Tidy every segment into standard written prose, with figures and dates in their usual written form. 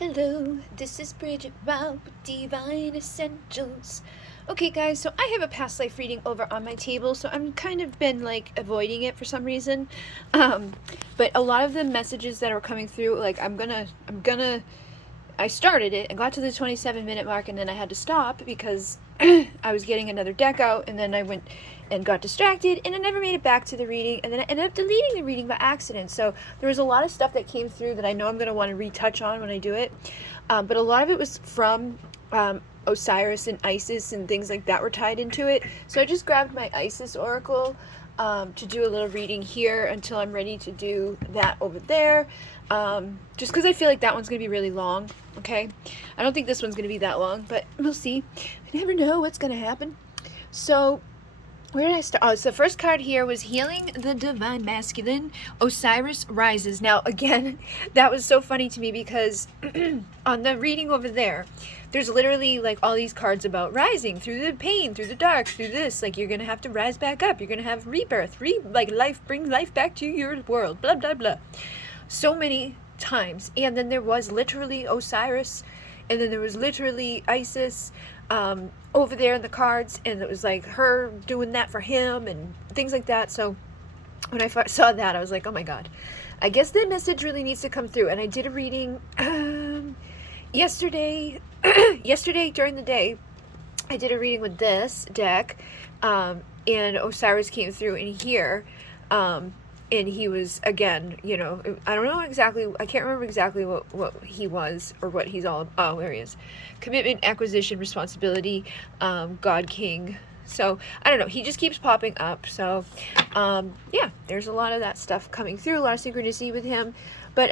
Hello, this is Bridget with Divine Essentials. Okay guys, so I have a past life reading over on my table, so I'm kind of been like avoiding it for some reason. But a lot of the messages that are coming through, like I started it and got to the 27-minute mark, and then I had to stop because I was getting another deck out, and then I went and got distracted, and I never made it back to the reading, and then I ended up deleting the reading by accident. So there was a lot of stuff that came through that I know I'm going to want to retouch on when I do it. But a lot of it was from Osiris and Isis and things like that were tied into it. So I just grabbed my Isis oracle to do a little reading here until I'm ready to do that over there. Just because I feel like that one's going to be really long, okay? I don't think this one's going to be that long, but we'll see. I never know what's going to happen. So, where did I start? Oh, so the first card here was Healing the Divine Masculine, Osiris Rises. Now, again, that was so funny to me because on the reading over there, there's literally like all these cards about rising through the pain, through the dark, through this. Like, you're going to have to rise back up. You're going to have rebirth, like life, bring life back to your world, blah, blah, blah. So many times. And then there was literally Osiris, and then there was literally Isis over there in the cards, and it was like her doing that for him and things like that. So when I first saw that, I was like, oh my god, I guess the message really needs to come through. And I did a reading yesterday during the day. I did a reading with this deck, and Osiris came through in here, and he was, again, you know, I don't know exactly, I can't remember exactly what he was or what he's all about. Oh, there he is. Commitment, acquisition, responsibility, God King. So, I don't know, he just keeps popping up. So, yeah, there's a lot of that stuff coming through, a lot of synchronicity with him. But,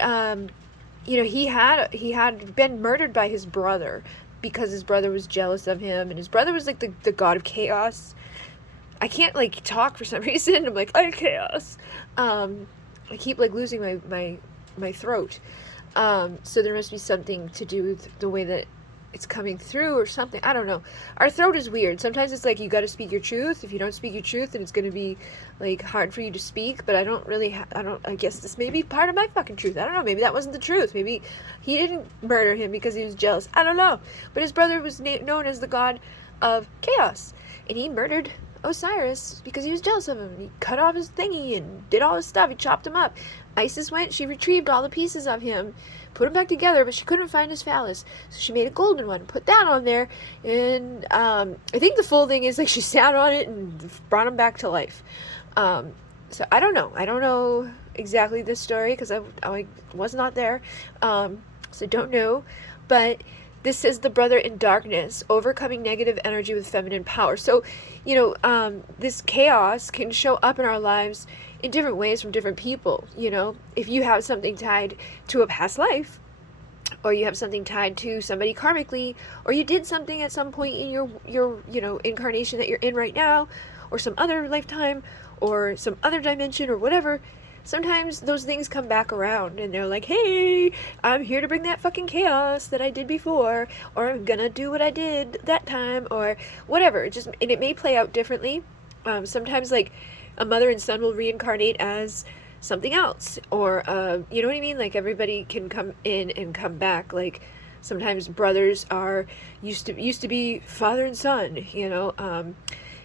you know, he had been murdered by his brother because his brother was jealous of him, and his brother was like the god of chaos. I can't like talk for some reason. I'm like, I'm chaos. I keep like losing my throat. So there must be something to do with the way that it's coming through or something. I don't know. Our throat is weird. Sometimes it's like you got to speak your truth. If you don't speak your truth, then it's going to be like hard for you to speak. But I don't really, I guess this may be part of my fucking truth. I don't know. Maybe that wasn't the truth. Maybe he didn't murder him because he was jealous. I don't know. But his brother was known as the god of chaos, and he murdered Osiris because he was jealous of him. He cut off his thingy and did all his stuff. He chopped him up. Isis went, she retrieved all the pieces of him, put him back together, but she couldn't find his phallus, so she made a golden one, put that on there, and I think the full thing is like she sat on it and brought him back to life. So I don't know exactly this story because I was not there, so don't know, but this says the brother in darkness, overcoming negative energy with feminine power. So, you know, this chaos can show up in our lives in different ways from different people. You know, if you have something tied to a past life, or you have something tied to somebody karmically, or you did something at some point in your you know, incarnation that you're in right now, or some other lifetime, or some other dimension, or whatever. Sometimes those things come back around and they're like, hey, I'm here to bring that fucking chaos that I did before, or I'm gonna do what I did that time, or whatever. And it may play out differently. Sometimes like a mother and son will reincarnate as something else, or you know what I mean? Like everybody can come in and come back. Like sometimes brothers are used to be father and son, you know.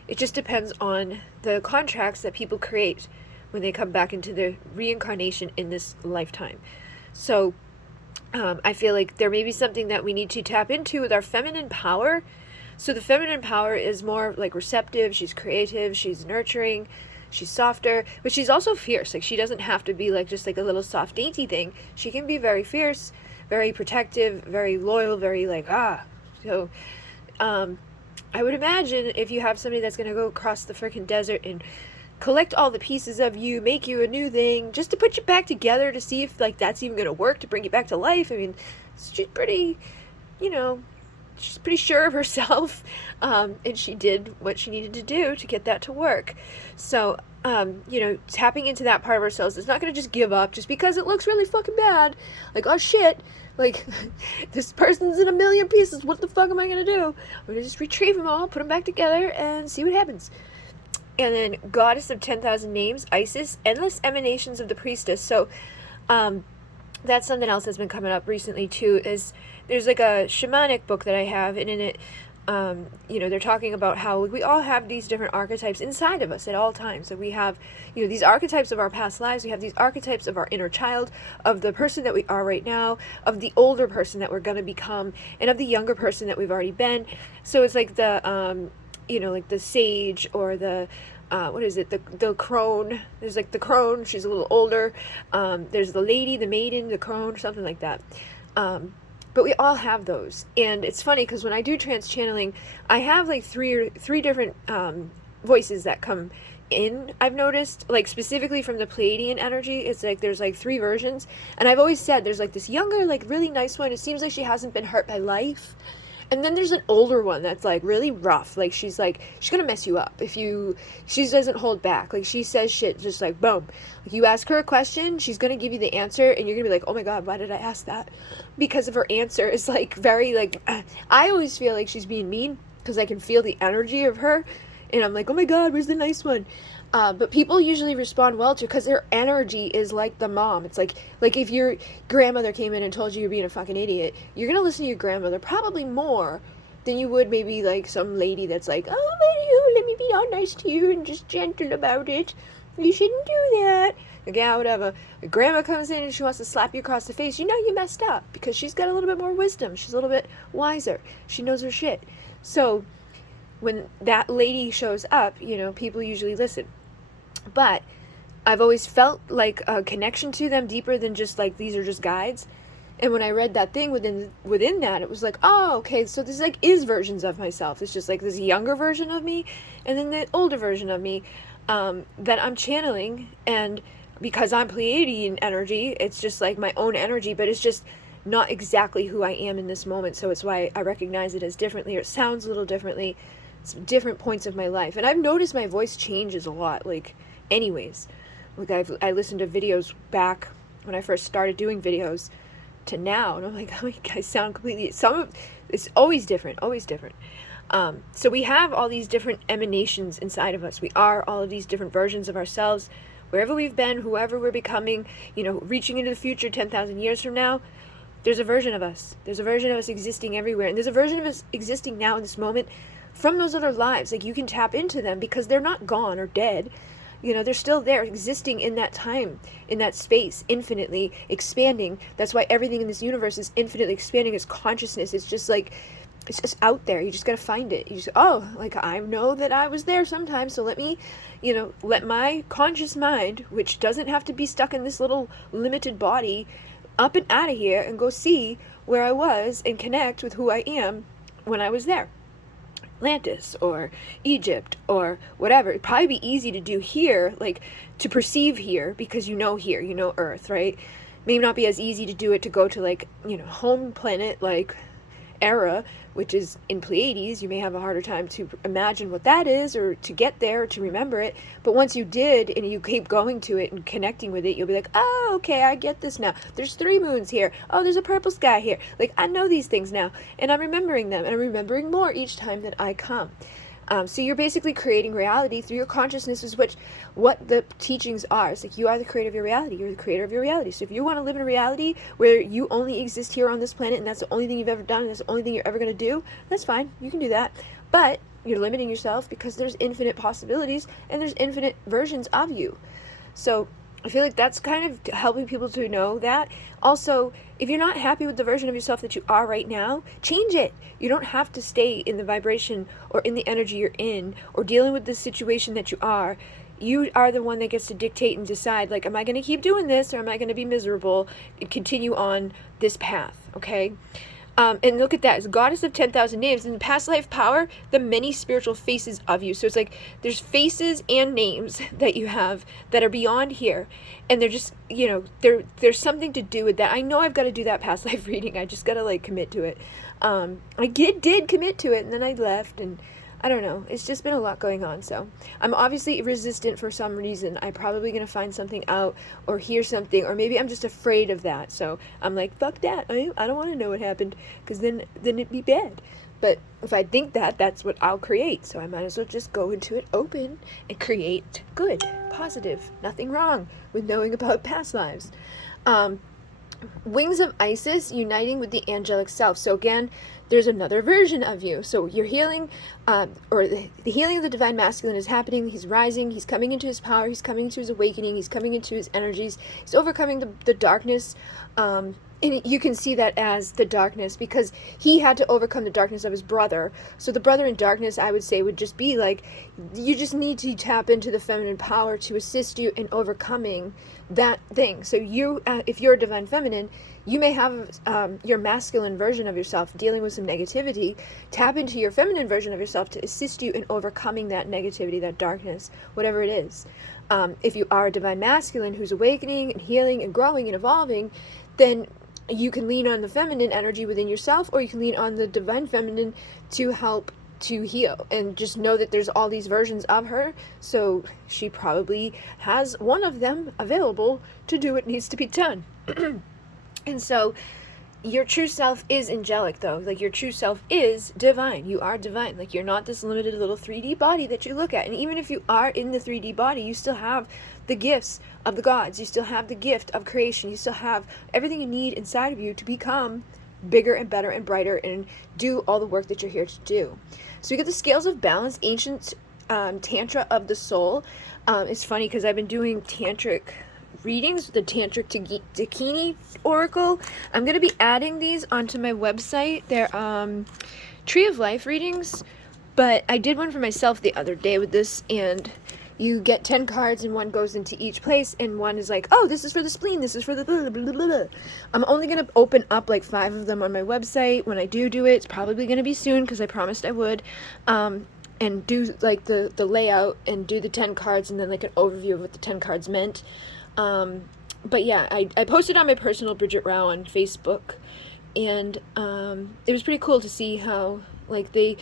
It just depends on the contracts that people create when they come back into their reincarnation in this lifetime. So I feel like there may be something that we need to tap into with our feminine power. So the feminine power is more like receptive, she's creative, she's nurturing, she's softer, but she's also fierce. Like she doesn't have to be like just like a little soft dainty thing. She can be very fierce, very protective, very loyal, very like So I would imagine if you have somebody that's going to go across the freaking desert and collect all the pieces of you, make you a new thing, just to put you back together to see if like that's even going to work to bring you back to life. I mean, she's pretty, you know, she's pretty sure of herself, and she did what she needed to do to get that to work. So, you know, tapping into that part of ourselves is not going to just give up just because it looks really fucking bad. Like, oh shit, like, this person's in a million pieces, what the fuck am I going to do? I'm going to just retrieve them all, put them back together, and see what happens. And then Goddess of 10,000 Names, Isis, endless emanations of the priestess. So that's something else that's been coming up recently too, is there's like a shamanic book that I have, and in it, you know, they're talking about how like, we all have these different archetypes inside of us at all times. So we have, you know, these archetypes of our past lives, we have these archetypes of our inner child, of the person that we are right now, of the older person that we're going to become, and of the younger person that we've already been. So it's like the, you know, like the sage, or the, what is it, the crone. There's like the crone, she's a little older. There's the lady, the maiden, the crone, something like that. But we all have those. And it's funny because when I do trance channeling, I have like three different voices that come in. I've noticed, like specifically from the Pleiadian energy, it's like there's like 3 versions. And I've always said there's like this younger, like really nice one. It seems like she hasn't been hurt by life. And then there's an older one that's like really rough. Like she's gonna mess you up if she doesn't hold back. Like she says shit just like boom. Like you ask her a question, she's gonna give you the answer, and you're gonna be like, oh my god, why did I ask that? Because of her answer is like very like, I always feel like she's being mean because I can feel the energy of her, and I'm like, oh my god, where's the nice one? But people usually respond well to, because their energy is like the mom. It's like if your grandmother came in and told you you're being a fucking idiot, you're gonna listen to your grandmother probably more than you would maybe like some lady that's like, oh, let me be all nice to you and just gentle about it. You shouldn't do that. Like, yeah, whatever. Your grandma comes in and she wants to slap you across the face. You know you messed up because she's got a little bit more wisdom. She's a little bit wiser. She knows her shit. So when that lady shows up, you know, people usually listen. But I've always felt like a connection to them deeper than just like these are just guides. And when I read that thing within that, it was like, oh, okay, so this like is versions of myself. It's just like this younger version of me and then the older version of me that I'm channeling. And because I'm Pleiadian energy, it's just like my own energy, but it's just not exactly who I am in this moment. So it's why I recognize it as differently, or it sounds a little differently. It's different points of my life. And I've noticed my voice changes a lot, like anyways. Like I listened to videos back when I first started doing videos to now, and I'm like, oh, I sound completely, it's always different. So we have all these different emanations inside of us. We are all of these different versions of ourselves, wherever we've been, whoever we're becoming, you know, reaching into the future 10,000 years from now. There's a version of us. There's a version of us existing everywhere. And there's a version of us existing now in this moment from those other lives. Like you can tap into them because they're not gone or dead. You know, they're still there, existing in that time, in that space, infinitely expanding. That's why everything in this universe is infinitely expanding. Its consciousness. It's just like, it's just out there. You just got to find it. You just, oh, like I know that I was there sometime. So let me, you know, let my conscious mind, which doesn't have to be stuck in this little limited body, up and out of here and go see where I was and connect with who I am when I was there. Atlantis or Egypt or whatever. It'd probably be easy to do here, like to perceive here, because you know here, you know Earth, right? Maybe not be as easy to do it to go to like, you know, home planet like Era, which is in Pleiades. You may have a harder time to imagine what that is, or to get there, to remember it. But once you did and you keep going to it and connecting with it, you'll be like, oh, okay, I get this now. There's 3 moons here. Oh, there's a purple sky here. Like, I know these things now, and I'm remembering them, and I'm remembering more each time that I come. So you're basically creating reality through your consciousness, is what the teachings are. It's like you are the creator of your reality. You're the creator of your reality. So if you want to live in a reality where you only exist here on this planet, and that's the only thing you've ever done, and that's the only thing you're ever going to do, that's fine. You can do that. But you're limiting yourself because there's infinite possibilities and there's infinite versions of you. So I feel like that's kind of helping people to know that. Also, if you're not happy with the version of yourself that you are right now, change it. You don't have to stay in the vibration or in the energy you're in or dealing with the situation that you are. You are the one that gets to dictate and decide, like, am I going to keep doing this or am I going to be miserable and continue on this path, okay? And look at that. It's Goddess of 10,000 names. In past life power, the many spiritual faces of you. So it's like there's faces and names that you have that are beyond here. And they're just, you know, there's something to do with that. I know I've got to do that past life reading. I just got to, like, commit to it. I did commit to it, and then I left, and I don't know. It's just been a lot going on. So I'm obviously resistant for some reason. I'm probably going to find something out or hear something, or maybe I'm just afraid of that. So I'm like, fuck that. I don't want to know what happened, because then it'd be bad. But if I think that, that's what I'll create. So I might as well just go into it open and create good, positive, nothing wrong with knowing about past lives. wings of Isis uniting with the angelic self. So again, there's another version of you. So your healing, or the healing of the divine masculine is happening. He's rising. He's coming into his power. He's coming into his awakening. He's coming into his energies. He's overcoming the darkness. And you can see that as the darkness, because he had to overcome the darkness of his brother. So the brother in darkness, I would say, would just be like, you just need to tap into the feminine power to assist you in overcoming that thing. So you, if you're a divine feminine, you may have your masculine version of yourself dealing with some negativity. Tap into your feminine version of yourself to assist you in overcoming that negativity, that darkness, whatever it is. If you are a divine masculine who's awakening and healing and growing and evolving, then you can lean on the feminine energy within yourself, or you can lean on the divine feminine to help to heal. And just know that there's all these versions of her, so she probably has one of them available to do what needs to be done. And so your true self is angelic, though. Like, your true self is divine. You are divine. Like, you're not this limited little 3D body that you look at. And even if you are in the 3D body, you still have the gifts of the gods. You still have the gift of creation. You still have everything you need inside of you to become bigger and better and brighter and do all the work that you're here to do. So we get the scales of balance, ancient tantra of the soul. It's funny because I've been doing tantric readings, the Tantric Dakini Oracle. I'm going to be adding these onto my website. They're Tree of Life readings, but I did one for myself the other day with this, and you get 10 cards and one goes into each place, and one is like, oh, this is for the spleen, this is for the blah, blah, blah, blah. I'm only going to open up like 5 of them on my website. When I do it, it's probably going to be soon because I promised I would. And do like the layout and do the 10 cards and then like an overview of what the 10 cards meant. But yeah, I posted on my personal Bridget Rao on Facebook, and it was pretty cool to see how like the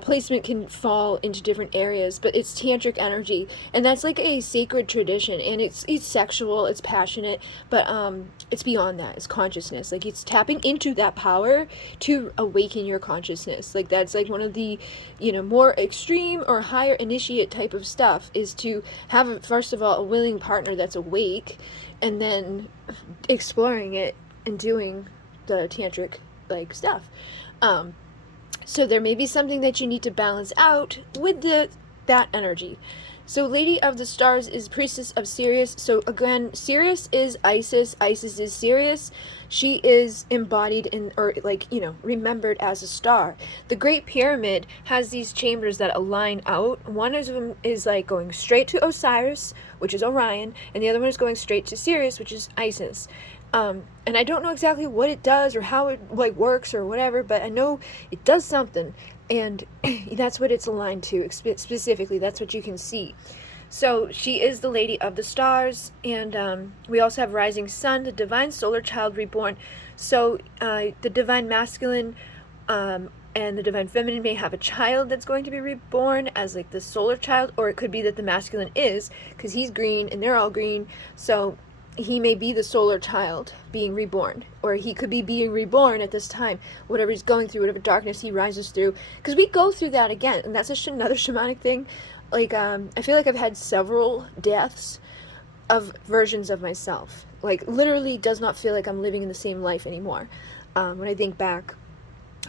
placement can fall into different areas, but it's tantric energy, and that's like a sacred tradition, and it's sexual, it's passionate, but it's beyond that. It's consciousness. Like, it's tapping into that power to awaken your consciousness. Like, that's like one of the, more extreme or higher initiate type of stuff, is to have, first of all, a willing partner that's awake, and then exploring it and doing the tantric like stuff. So there may be something that you need to balance out with that energy. So Lady of the Stars is Priestess of Sirius. So again, Sirius is Isis. Isis is Sirius. She is embodied in, or like, remembered as a star. The Great Pyramid has these chambers that align out. One of them is like going straight to Osiris, which is Orion, and the other one is going straight to Sirius, which is Isis. And I don't know exactly what it does or how it like works or whatever, but I know it does something, and that's what it's aligned to specifically. That's what you can see. So she is the Lady of the Stars, and we also have Rising Sun, the Divine Solar Child Reborn. So the Divine Masculine and the Divine Feminine may have a child that's going to be reborn as like the solar child, or it could be that the masculine is, because he's green and they're all green, so he may be the solar child being reborn, or he could be being reborn at this time, whatever he's going through, whatever darkness he rises through, because we go through that again, and that's another shamanic thing. Like, I feel like I've had several deaths of versions of myself. Like, literally does not feel like I'm living in the same life anymore. When I think back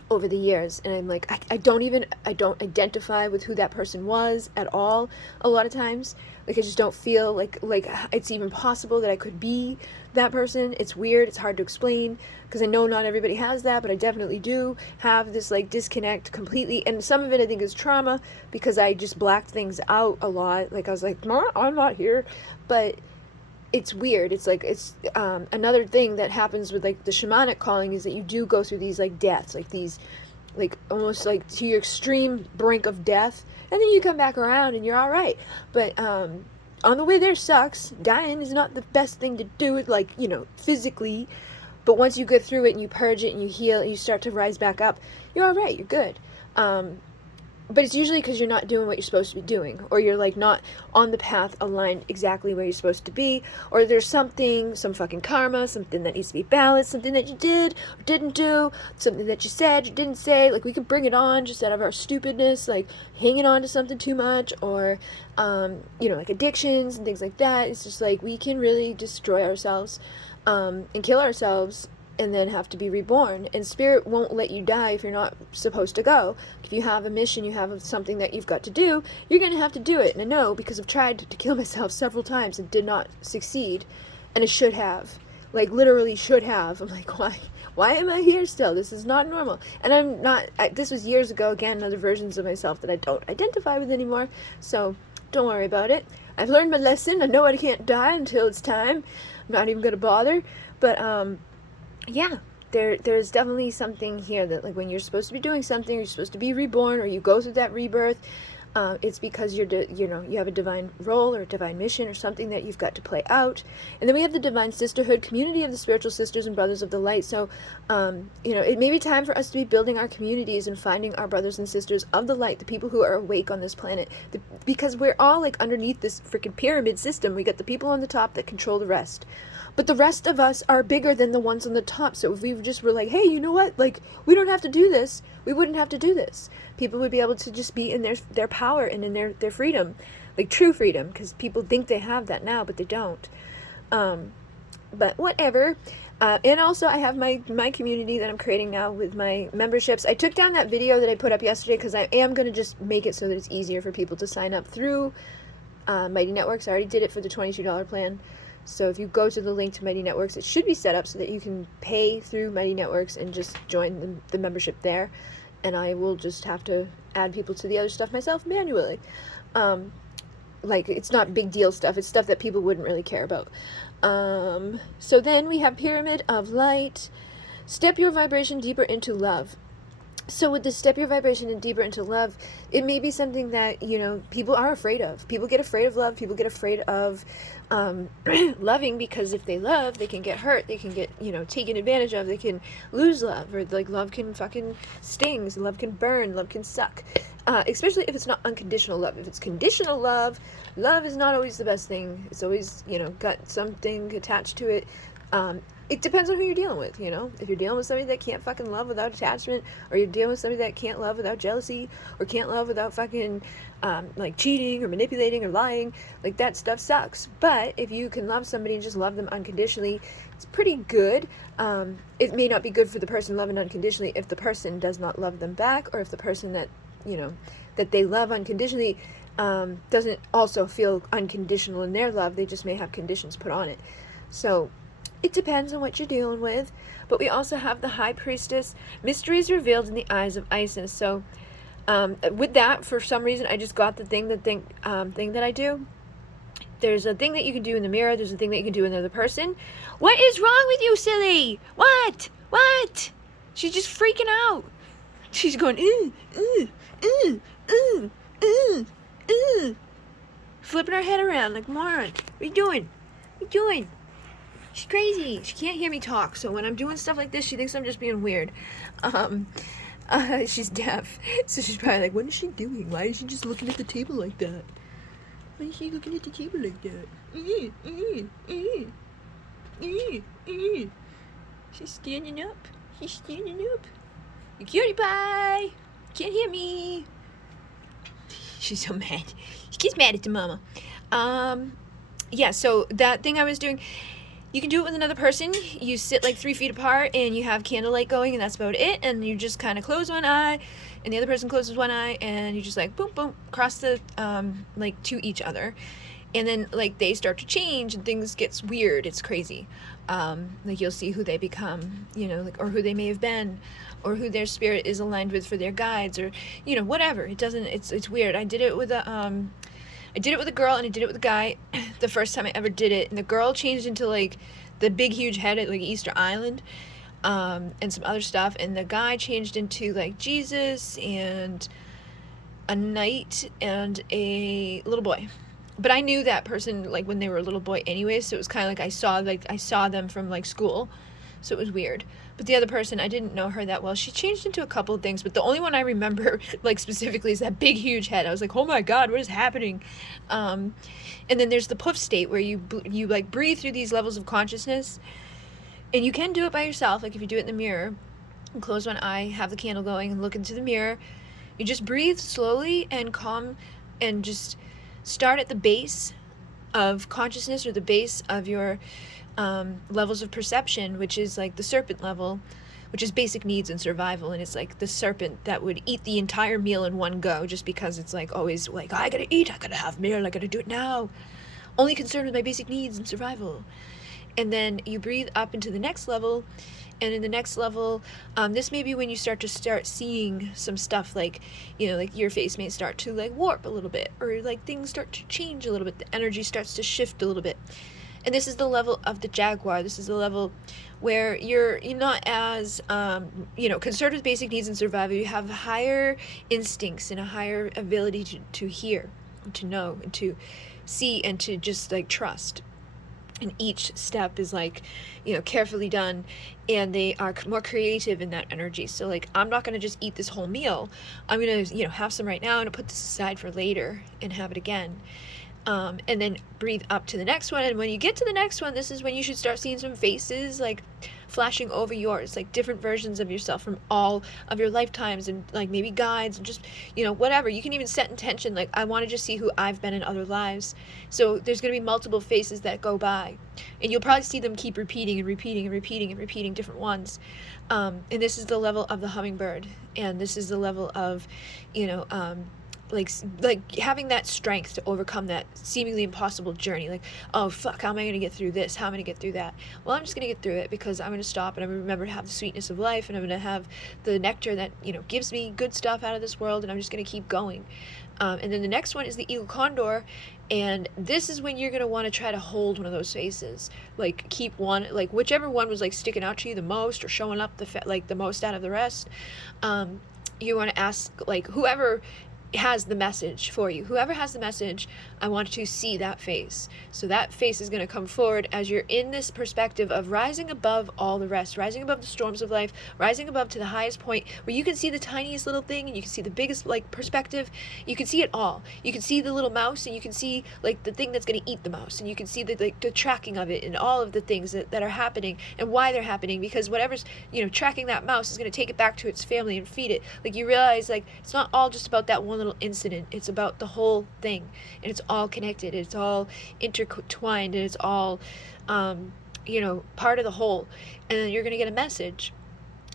over the years, and I'm like, I don't identify with who that person was at all a lot of times. Like, I just don't feel like it's even possible that I could be that person. It's weird. It's hard to explain, because I know not everybody has that, but I definitely do have this like disconnect completely. And some of it I think is trauma, because I just blacked things out a lot. Like, I was like, no, I'm not here. But it's weird. It's like, it's another thing that happens with like the shamanic calling, is that you do go through these like deaths, like these like almost like to your extreme brink of death, and then you come back around and you're all right. But on the way there sucks. Dying is not the best thing to do, like, physically, but once you get through it and you purge it and you heal and you start to rise back up, you're all right, you're good. But it's usually because you're not doing what you're supposed to be doing, or you're like not on the path aligned exactly where you're supposed to be, or there's some fucking karma, something that needs to be balanced, something that you did or didn't do, something that you said you didn't say. Like, we could bring it on just out of our stupidness, like hanging on to something too much, or like addictions and things like that. It's just like we can really destroy ourselves and kill ourselves and then have to be reborn. And spirit won't let you die if you're not supposed to go. If you have a mission, you have something that you've got to do, you're going to have to do it. And I know, because I've tried to kill myself several times and did not succeed. And I should have. Like, literally should have. I'm like, why am I here still? This is not normal. And I'm not, this was years ago, again, other versions of myself that I don't identify with anymore. So don't worry about it. I've learned my lesson. I know I can't die until it's time. I'm not even going to bother. But, yeah, there's definitely something here that, like, when you're supposed to be doing something, you're supposed to be reborn, or you go through that rebirth, it's because you have a divine role or a divine mission or something that you've got to play out. And then we have the divine sisterhood, community of the spiritual sisters and brothers of the light. So, it may be time for us to be building our communities and finding our brothers and sisters of the light, the people who are awake on this planet, because we're all, like, underneath this freaking pyramid system. We got the people on the top that control the rest. But the rest of us are bigger than the ones on the top. So if we just were like, hey, you know what? Like, we don't have to do this. We wouldn't have to do this. People would be able to just be in their power and in their freedom. Like, true freedom. Because people think they have that now, but they don't. But whatever. And also, I have my community that I'm creating now with my memberships. I took down that video that I put up yesterday because I am going to just make it so that it's easier for people to sign up through Mighty Networks. I already did it for the $22 plan. So if you go to the link to Mighty Networks, it should be set up so that you can pay through Mighty Networks and just join the membership there. And I will just have to add people to the other stuff myself manually. Like, it's not big deal stuff. It's stuff that people wouldn't really care about. So then we have Pyramid of Light. Step your vibration deeper into love. So with the step your vibration and deeper into love, it may be something that, people are afraid of. People get afraid of love. People get afraid of loving, because if they love, they can get hurt. They can get, taken advantage of. They can lose love, or like love can fucking stings. Love can burn. Love can suck. Especially if it's not unconditional love. If it's conditional love, love is not always the best thing. It's always, got something attached to it. It depends on who you're dealing with, If you're dealing with somebody that can't fucking love without attachment, or you're dealing with somebody that can't love without jealousy, or can't love without fucking, like, cheating or manipulating or lying, like, that stuff sucks. But if you can love somebody and just love them unconditionally, it's pretty good. It may not be good for the person loving unconditionally if the person does not love them back, or if the person that, that they love unconditionally doesn't also feel unconditional in their love. They just may have conditions put on it. So it depends on what you're dealing with. But we also have the High Priestess, mysteries revealed in the eyes of Isis. So with that, for some reason, I just got the thing that I do. There's a thing that you can do in the mirror. There's a thing that you can do in another person. What is wrong with you, silly? What? She's just freaking out. She's going, flipping her head around like, moron. What are you doing? She's crazy. She can't hear me talk, so when I'm doing stuff like this, she thinks I'm just being weird. She's deaf, so she's probably like, what is she doing? Why is she just looking at the table like that? She's standing up. You cutie pie. Can't hear me. She's so mad. She's mad at the mama. Yeah, so that thing I was doing, you can do it with another person. You sit like 3 feet apart and you have candlelight going, and that's about it. And you just kind of close one eye and the other person closes one eye, and you just like boom, boom, cross the, like to each other. And then like they start to change and things gets weird. It's crazy. Like you'll see who they become, like, or who they may have been, or who their spirit is aligned with for their guides, or, whatever. It's weird. I did it with a girl and I did it with a guy the first time I ever did it. And the girl changed into like the big huge head at like Easter Island, and some other stuff. And the guy changed into like Jesus and a knight and a little boy. But I knew that person like when they were a little boy anyway, so it was kind of like I saw them from like school, so it was weird. But the other person, I didn't know her that well. She changed into a couple of things, but the only one I remember like specifically is that big huge head. I was like, oh my god, what is happening? And then there's the puff state where you like breathe through these levels of consciousness, and you can do it by yourself. Like if you do it in the mirror, and close one eye, have the candle going, and look into the mirror. You just breathe slowly and calm, and just start at the base of consciousness, or the base of your levels of perception, which is like the serpent level, which is basic needs and survival, and it's like the serpent that would eat the entire meal in one go just because it's like always like, I gotta eat, I gotta have meal, I gotta do it now, only concerned with my basic needs and survival. And then you breathe up into the next level, and in the next level, this may be when you start seeing some stuff, like, you know, like your face may start to like warp a little bit, or like things start to change a little bit, the energy starts to shift a little bit. And this is the level of the jaguar. This is the level where you're not as, concerned with basic needs and survival. You have higher instincts and a higher ability to hear, and to know, and to see, and to just like trust. And each step is like, carefully done, and they are more creative in that energy. So like, I'm not going to just eat this whole meal. I'm going to, have some right now and put this aside for later and have it again. And then breathe up to the next one. And when you get to the next one, this is when you should start seeing some faces like flashing over yours, like different versions of yourself from all of your lifetimes, and like maybe guides, and just, whatever. You can even set intention, like, I want to just see who I've been in other lives. So there's going to be multiple faces that go by, and you'll probably see them keep repeating and repeating and repeating and repeating different ones. And this is the level of the hummingbird, and this is the level of, like having that strength to overcome that seemingly impossible journey. Like, oh fuck, how am I going to get through this? How am I going to get through that? Well, I'm just going to get through it, because I'm going to stop, and I'm going to remember to have the sweetness of life, and I'm going to have the nectar that, gives me good stuff out of this world, and I'm just going to keep going. And then the next one is the eagle condor, and this is when you're going to want to try to hold one of those faces. Like, keep one, like whichever one was like sticking out to you the most, or showing up the most out of the rest. You want to ask, like, whoever has the message for you. Whoever has the message, I want to see that face. So that face is going to come forward as you're in this perspective of rising above all the rest, rising above the storms of life, rising above to the highest point where you can see the tiniest little thing, and you can see the biggest like perspective. You can see it all. You can see the little mouse, and you can see like the thing that's going to eat the mouse, and you can see the tracking of it, and all of the things that are happening and why they're happening, because whatever's tracking that mouse is going to take it back to its family and feed it. Like, you realize, like, it's not all just about that one little incident. It's about the whole thing, and it's all connected. It's all intertwined, and it's all part of the whole. And then you're going to get a message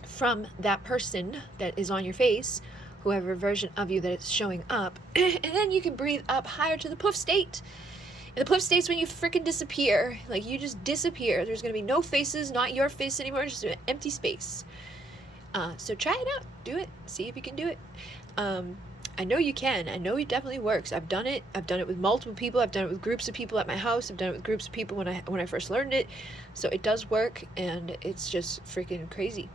from that person that is on your face, whoever version of you that is showing up. And then you can breathe up higher to the poof state. And the poof state's when you freaking disappear. Like, you just disappear. There's going to be no faces, not your face anymore, just an empty space. So try it out. Do it. See if you can do it. I know you can. I know it definitely works. I've done it. I've done it with multiple people. I've done it with groups of people at my house. I've done it with groups of people when I first learned it. So it does work, and it's just freaking crazy.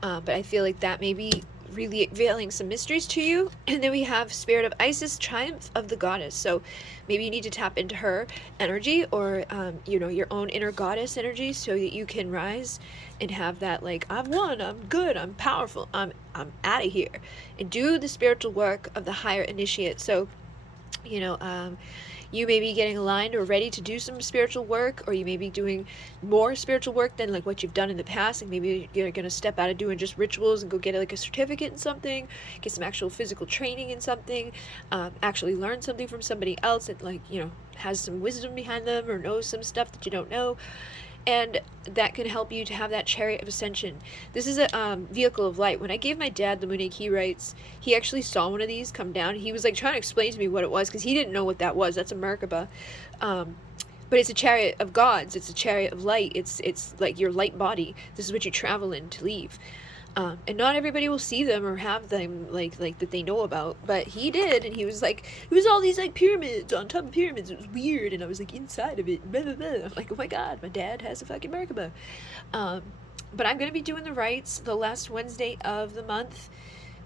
But I feel like that may be really revealing some mysteries to you. And then we have Spirit of Isis, Triumph of the Goddess. So maybe you need to tap into her energy, or your own inner goddess energy, so that you can rise and have that, like, I've won, I'm good, I'm powerful, I'm out of here, and do the spiritual work of the higher initiate. So you may be getting aligned or ready to do some spiritual work, or you may be doing more spiritual work than like what you've done in the past. Like, maybe you're going to step out of doing just rituals and go get like a certificate in something, get some actual physical training in something, actually learn something from somebody else that, like, has some wisdom behind them, or knows some stuff that you don't know. And that can help you to have that chariot of ascension. This is a vehicle of light. When I gave my dad the Moon key rights, he actually saw one of these come down. He was like trying to explain to me what it was, because he didn't know what that was. That's a Merkaba. But it's a chariot of gods. It's a chariot of light. It's like your light body. This is what you travel in to leave. And not everybody will see them or have them like that they know about, but he did, and he was like, it was all these like pyramids on top of pyramids. It was weird, and I was like inside of it. Blah, blah, blah. I'm like, oh my god, my dad has a fucking Merkaba. But I'm gonna be doing the rites the last Wednesday of the month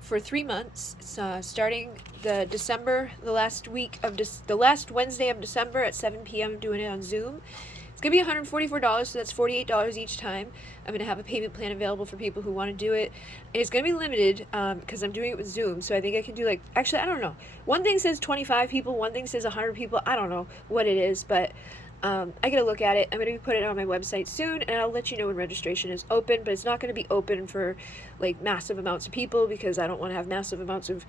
for 3 months. It's starting the last Wednesday of December at 7 p.m. doing it on Zoom. It's going to be $144, so that's $48 each time. I'm going to have a payment plan available for people who want to do it. And it's going to be limited because I'm doing it with Zoom. So I think I can do actually, I don't know. One thing says 25 people, one thing says 100 people. I don't know what it is, but I gotta look at it. I'm gonna put it on my website soon, and I'll let you know when registration is open, but it's not gonna be open for like massive amounts of people, because I don't want to have massive amounts of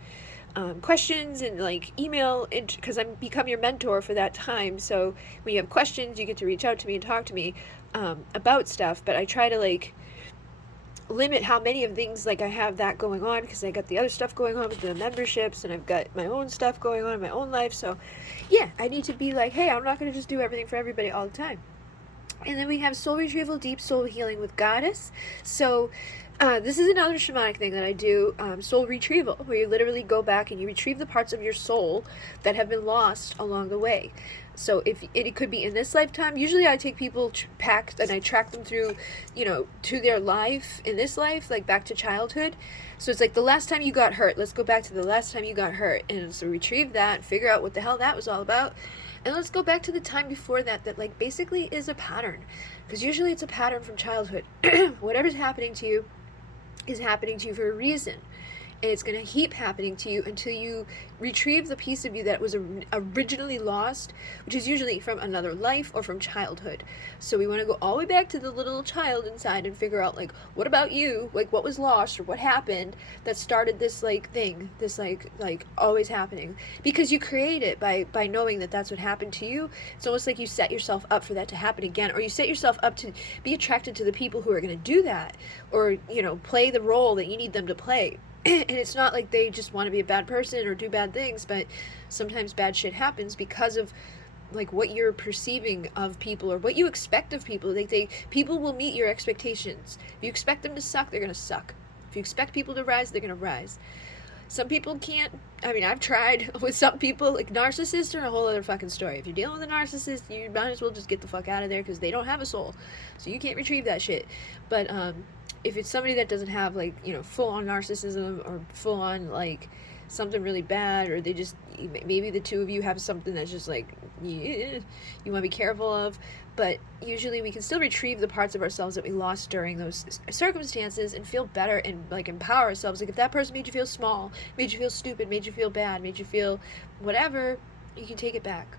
questions and like email, because I'm become your mentor for that time. So when you have questions, you get to reach out to me and talk to me about stuff, but I try to like limit how many of things like I have that going on, because I got the other stuff going on with the memberships, and I've got my own stuff going on in my own life. So yeah, I need to be like, hey, I'm not going to just do everything for everybody all the time. And then we have soul retrieval, deep soul healing with goddess. So this is another shamanic thing that I do, soul retrieval, where you literally go back and you retrieve the parts of your soul that have been lost along the way. So if it could be in this lifetime, usually I take people packed and I track them through, you know, to their life in this life, like back to childhood. So it's like the last time you got hurt, let's go back to the last time you got hurt, and so retrieve that, figure out what the hell that was all about. And let's go back to the time before that, that like basically is a pattern, because usually it's a pattern from childhood. Whatever's happening to you is happening to you for a reason, and it's going to keep happening to you until you retrieve the piece of you that was originally lost, which is usually from another life or from childhood. So we want to go all the way back to the little child inside and figure out like, what about you, like what was lost or what happened that started this like thing, this like always happening, because you create it by knowing that that's what happened to you. It's almost like you set yourself up for that to happen again, or you set yourself up to be attracted to the people who are going to do that, or you know, play the role that you need them to play. And it's not like they just want to be a bad person or do bad things, but sometimes bad shit happens because of like what you're perceiving of people or what you expect of people. People will meet your expectations. If you expect them to suck, they're gonna suck. If you expect people to rise, they're gonna rise. Some people can't. I mean, I've tried with some people. Like narcissists are a whole other fucking story. If you're dealing with a narcissist, you might as well just get the fuck out of there, because they don't have a soul, so you can't retrieve that shit. But if it's somebody that doesn't have like, you know, full on narcissism or full on like something really bad, or they just, maybe the two of you have something that's just like, yeah, you want to be careful of. But usually we can still retrieve the parts of ourselves that we lost during those circumstances and feel better and like empower ourselves. Like if that person made you feel small, made you feel stupid, made you feel bad, made you feel whatever, you can take it back.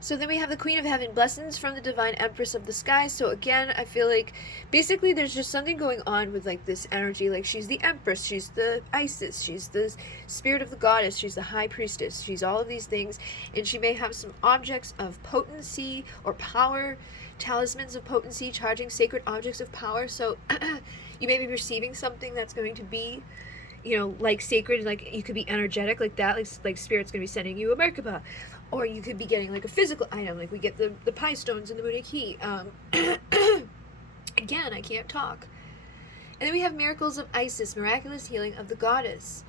So then we have the Queen of Heaven, blessings from the Divine Empress of the Sky. So again, I feel like basically there's just something going on with like this energy. Like she's the Empress, she's the Isis, she's the spirit of the goddess, she's the High Priestess, she's all of these things. And she may have some objects of potency or power, talismans of potency, charging sacred objects of power. So you may be receiving something that's going to be, you know, like sacred, like you could be energetic like that, like spirit's going to be sending you a Merkaba. Or you could be getting like a physical item, like we get the pie stones in the Moonic Heat. Again, I can't talk. And then we have miracles of Isis, miraculous healing of the goddess.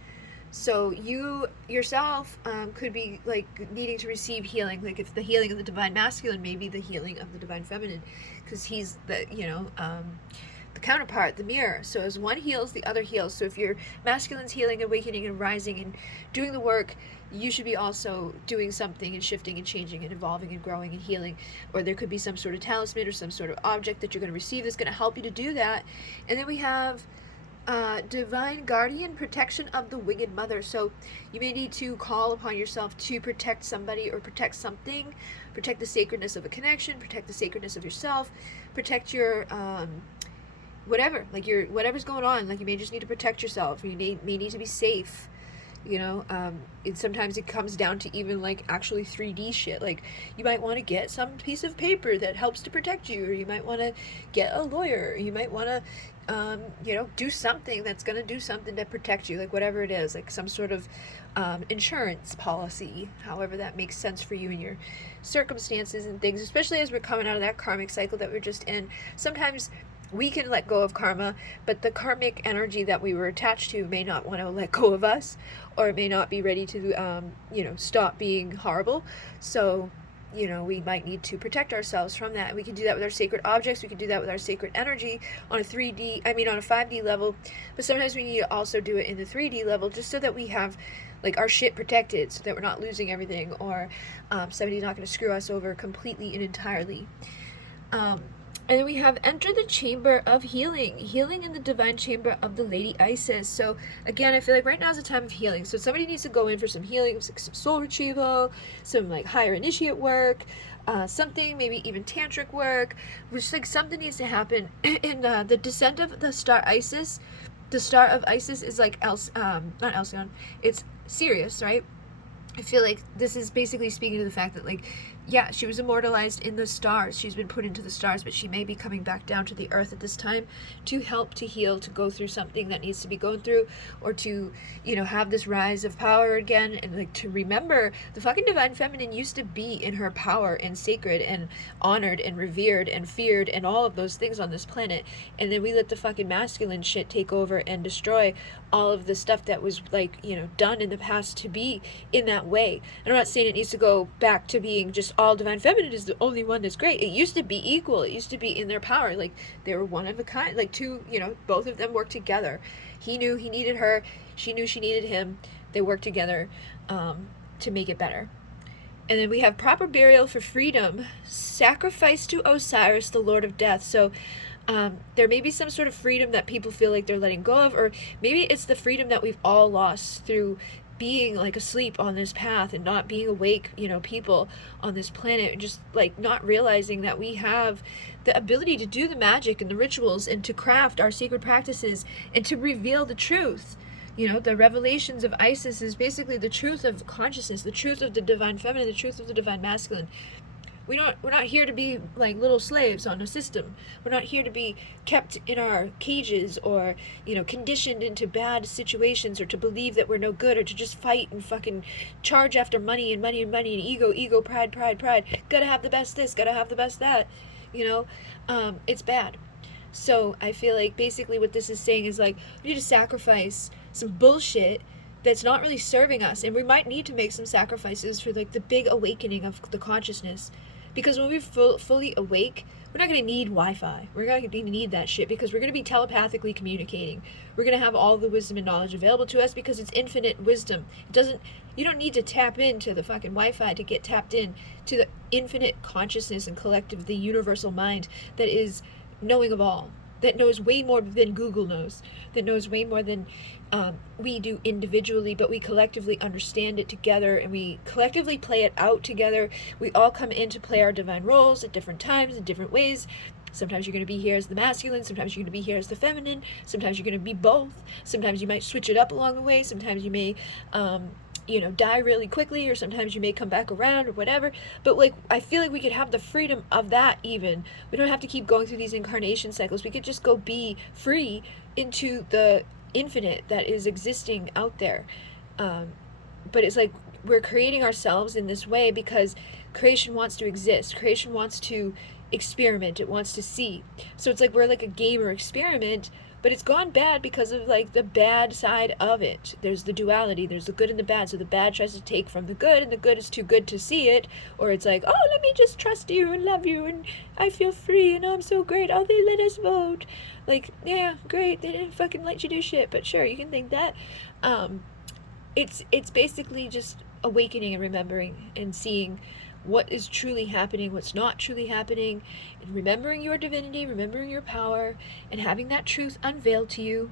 So you yourself could be like needing to receive healing, like if the healing of the divine masculine may be the healing of the divine feminine, because he's the, you know, the counterpart, the mirror. So as one heals, the other heals. So if your masculine's healing, awakening, and rising and doing the work, you should be also doing something and shifting and changing and evolving and growing and healing. Or there could be some sort of talisman or some sort of object that you're going to receive that's going to help you to do that. And then we have divine guardian, protection of the winged mother. So you may need to call upon yourself to protect somebody or protect something, protect the sacredness of a connection, protect the sacredness of yourself, protect your whatever, like your whatever's going on. Like you may just need to protect yourself. You may need to be safe. You know, sometimes it comes down to even like actually 3D shit. Like you might want to get some piece of paper that helps to protect you, or you might want to get a lawyer, or you might want to you know, do something that's going to do something to protect you, like whatever it is, like some sort of insurance policy, however that makes sense for you and your circumstances and things, especially as we're coming out of that karmic cycle that we're just in. Sometimes we can let go of karma, but the karmic energy that we were attached to may not want to let go of us, or it may not be ready to, you know, stop being horrible. So, you know, we might need to protect ourselves from that. We can do that with our sacred objects. We can do that with our sacred energy on a 5D level. But sometimes we need to also do it in the 3D level, just so that we have like our shit protected, so that we're not losing everything, or somebody's not going to screw us over completely and entirely. And then we have enter the chamber of healing, healing in the divine chamber of the Lady Isis. So again, I feel like right now is a time of healing. So somebody needs to go in for some healing, some soul retrieval, some like higher initiate work, something, maybe even tantric work, which like something needs to happen in the descent of the star Isis. The star of Isis is like not Alcyon, it's Sirius, right? I feel like this is basically speaking to the fact that, like, yeah, she was immortalized in the stars. She's been put into the stars, but she may be coming back down to the earth at this time to help, to heal, to go through something that needs to be going through, or to, you know, have this rise of power again, and like to remember the fucking divine feminine used to be in her power and sacred and honored and revered and feared and all of those things on this planet. And then we let the fucking masculine shit take over and destroy all of the stuff that was, like, you know, done in the past to be in that way. And I'm not saying it needs to go back to being just all divine feminine is the only one that's great. It used to be equal. It used to be in their power. Like, they were one of a kind. Like, two, you know, both of them worked together. He knew he needed her. She knew she needed him. They worked together to make it better. And then we have proper burial for freedom, sacrifice to Osiris, the Lord of Death. So there may be some sort of freedom that people feel like they're letting go of, or maybe it's the freedom that we've all lost through being like asleep on this path and not being awake, you know, people on this planet, and just like not realizing that we have the ability to do the magic and the rituals and to craft our sacred practices and to reveal the truth. You know, the revelations of Isis is basically the truth of consciousness, the truth of the divine feminine, the truth of the divine masculine. We're not here to be like little slaves on a system. We're not here to be kept in our cages, or, you know, conditioned into bad situations, or to believe that we're no good, or to just fight and fucking charge after money and money and money and ego, pride. Gotta have the best this, gotta have the best that. You know, it's bad. So I feel like basically what this is saying is, like, we need to sacrifice some bullshit that's not really serving us, and we might need to make some sacrifices for like the big awakening of the consciousness. Because when we're fully awake, we're not going to need Wi-Fi. We're not going to need that shit, because we're going to be telepathically communicating. We're going to have all the wisdom and knowledge available to us, because it's infinite wisdom. You don't need to tap into the fucking Wi-Fi to get tapped in to the infinite consciousness and collective, the universal mind that is knowing of all, that knows way more than Google knows, that knows way more than we do individually, but we collectively understand it together, and we collectively play it out together. We all come in to play our divine roles at different times, in different ways. Sometimes you're going to be here as the masculine, sometimes you're going to be here as the feminine, sometimes you're going to be both, sometimes you might switch it up along the way, sometimes you may you know, die really quickly, or sometimes you may come back around, or whatever. But like, I feel like we could have the freedom of that. Even we don't have to keep going through these incarnation cycles. We could just go be free into the infinite that is existing out there. But it's like we're creating ourselves in this way because creation wants to exist. Creation wants to experiment. It wants to see. So it's like we're like a gamer experiment, but it's gone bad because of like the bad side of it. There's the duality, there's the good and the bad. So the bad tries to take from the good, and the good is too good to see it. Or it's like, oh, let me just trust you and love you, and I feel free, and I'm so great. Oh, they let us vote. Like, yeah, great, they didn't fucking let you do shit, but sure, you can think that. It's basically just awakening and remembering and seeing what is truly happening, what's not truly happening, and remembering your divinity, remembering your power, and having that truth unveiled to you,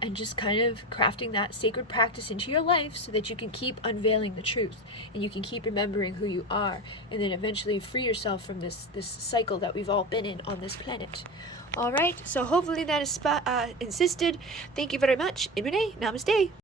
and just kind of crafting that sacred practice into your life so that you can keep unveiling the truth, and you can keep remembering who you are, and then eventually free yourself from this cycle that we've all been in on this planet. All right, so hopefully that is insisted. Thank you very much. Namaste.